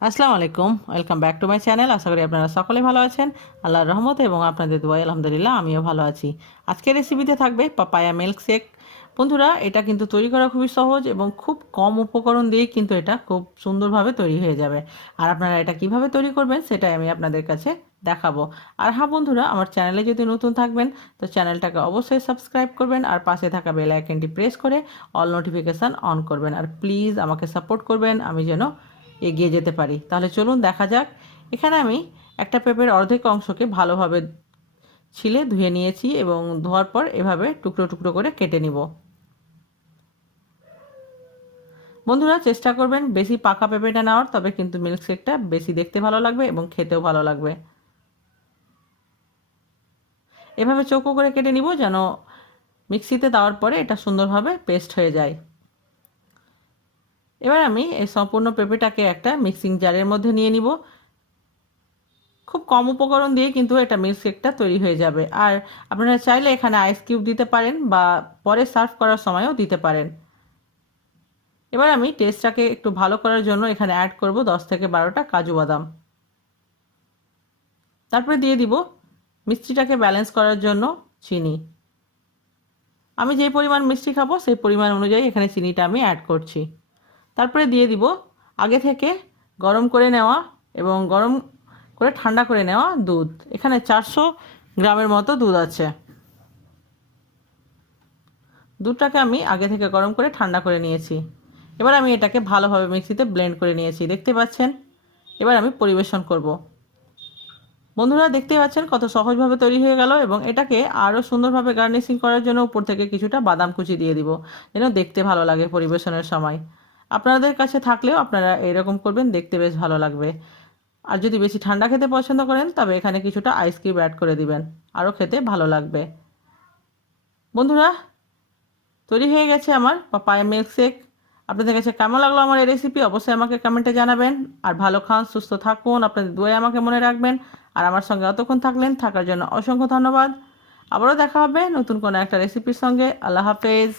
আসসালামু আলাইকুম, welcome back to my channel. আশা করি আপনারা সকলে ভালো আছেন আল্লাহর রহমতে এবং আপনাদের দোয়ায় আলহামদুলিল্লাহ আমিও ভালো আছি। আজকের রেসিপিতে থাকবে পাপায়া মিল্ক শেক। বন্ধুরা, এটা কিন্তু তৈরি করা খুবই সহজ এবং খুব কম উপকরণ দিয়েই কিন্তু এটা খুব সুন্দরভাবে তৈরি হয়ে যাবে। আর আপনারা এটা কিভাবে তৈরি করবেন সেটাই আমি আপনাদের কাছে দেখাবো। আর হ্যাঁ বন্ধুরা, আমার চ্যানেলে যদি নতুন থাকবেন তো চ্যানেলটাকে অবশ্যই সাবস্ক্রাইব করবেন আর পাশে থাকা বেল আইকনটি প্রেস করে অল নোটিফিকেশান অন করবেন। আর প্লিজ আমাকে সাপোর্ট করবেন আমি যেন এগিয়ে যেতে পারি। তাহলে চলুন দেখা যাক। এখানে আমি একটা পেঁপের অর্ধেক অংশকে ভালোভাবে ছিলে ধুয়ে নিয়েছি এবং ধোয়ার পর এভাবে টুকরো টুকরো করে কেটে নিব। বন্ধুরা, চেষ্টা করবেন বেশি পাকা পেঁপেটা নেওয়ার, তবে কিন্তু মিল্কশেকটা বেশি দেখতে ভালো লাগবে এবং খেতেও ভালো লাগবে। এভাবে চৌকো করে কেটে নিব যেন মিক্সিতে দেওয়ার পরে এটা সুন্দরভাবে পেস্ট হয়ে যায়। এবার আমি এই সম্পূর্ণ পেঁপেটাকে একটা মিক্সিং জারের মধ্যে নিয়ে নিব। খুব কম উপকরণ দিয়ে কিন্তু এটা মিল্কশেকটা তৈরি হয়ে যাবে। আর আপনারা চাইলে এখানে আইস কিউব দিতে পারেন বা পরে সার্ভ করার সময়ও দিতে পারেন। এবার আমি টেস্টটাকে একটু ভালো করার জন্য এখানে অ্যাড করব 10 থেকে 12টা কাজু বাদাম। তারপরে দিয়ে দিব মিষ্টিটাকে ব্যালেন্স করার জন্য চিনি। আমি যে পরিমাণ মিষ্টি খাবো সেই পরিমাণ অনুযায়ী এখানে চিনিটা আমি অ্যাড করছি। তারপরে দিয়ে দিব আগে থেকে গরম করে নেওয়া এবং গরম করে ঠান্ডা করে নেওয়া দুধ। এখানে 400 গ্রামের মতো দুধ আছে। দুধটাকে আমি আগে থেকে গরম করে ঠান্ডা করে নিয়েছি। এবার আমি এটাকে ভালোভাবে মিক্সিতে ব্লেন্ড করে নিয়েছি, দেখতে পাচ্ছেন। এবার আমি পরিবেশন করব। বন্ধুরা, দেখতে পাচ্ছেন কত সহজভাবে তৈরি হয়ে গেল। এবং এটাকে আরও সুন্দরভাবে গার্নিশিং করার জন্য উপর থেকে কিছুটা বাদাম কুচি দিয়ে দিব যেন দেখতে ভালো লাগে পরিবেশনের সময়। আপনাদের কাছে থাকলেও আপনারা এরকম করবেন, দেখতে বেশ ভালো লাগবে। আর যদি বেশি ঠান্ডা খেতে পছন্দ করেন তবে এখানে কিছুটা আইস কিউব অ্যাড করে দিবেন, আরও খেতে ভালো লাগবে। বন্ধুরা, তৈরি হয়ে গেছে আমার পাপায়া মিল্কশেক। আপনাদের কাছে কেমন লাগলো আমার এই রেসিপি অবশ্যই আমাকে কমেন্টে জানাবেন। আর ভালো খান, সুস্থ থাকুন, আপনাদের দোয়ায় আমাকে মনে রাখবেন। আর আমার সঙ্গে অতক্ষণ থাকার জন্য অসংখ্য ধন্যবাদ। আবারও দেখা হবে নতুন কোনো একটা রেসিপির সঙ্গে। আল্লাহ হাফেজ।